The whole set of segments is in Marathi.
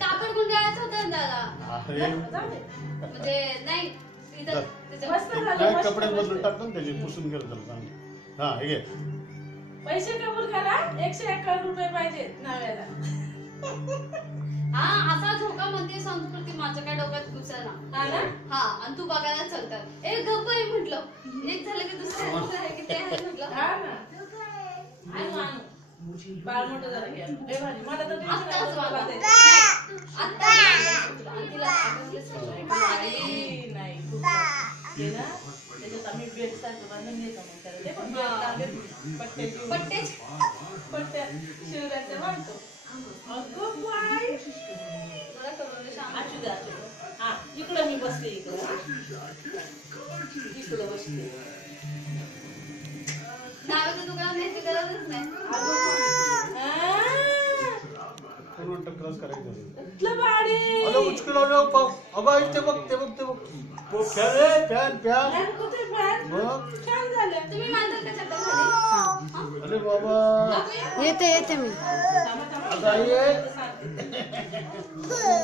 कापड गुंडाळायचं होतं त्याला म्हणजे नाही कपडे बदलून टाकून त्याचे पुसून गेलं त्याला चांगलं. हा हे पैसे कबूल करा 151 रुपये पाहिजेत नाव्याला. हा असा झोका म्हणते संस्कृती माझ्या काय डोक्यात घुसना. हा आणि तू बघायला चलतात ए गप्प आहे म्हटलं एक झालं की दुसरं आहे की ते आहे म्हटलं. हा ना बाळ मोठं झालं की मला तर आत्ताच वाला नाही खूप हे ना त्याच्यात आम्ही बेड सारखं बांधून घेतो मग त्याला ते पण पट्ट्या शिवराच्या बांधतो. अगं बाई हा इकडं मी बसते इकडं बसते नावाचं दुकान न्यायची गरजच नाही. क्रॉस करायचं अगं मुश्किल अगं ते बघ ते बघ ते बघ फॅन रे फॅन फॅन छान झालं. तुम्ही मानतात का चक्कर खाली? अरे बाबा येते मी आता ये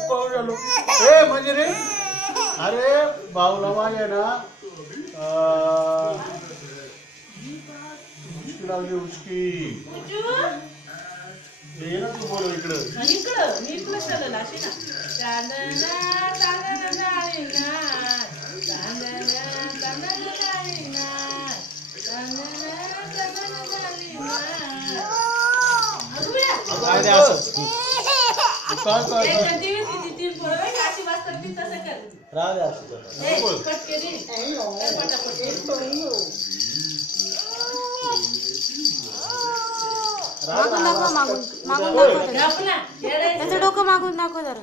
पाहून आलो ए म्हणजे रे अरे भाऊला माझ्या ना उचकी लावली उचकी ये ना तू बोल इकडं मी इकडं चाललं अशी ना मागून दाखव मागून दाखव त्याचं डोकं मागून दाखव जरा.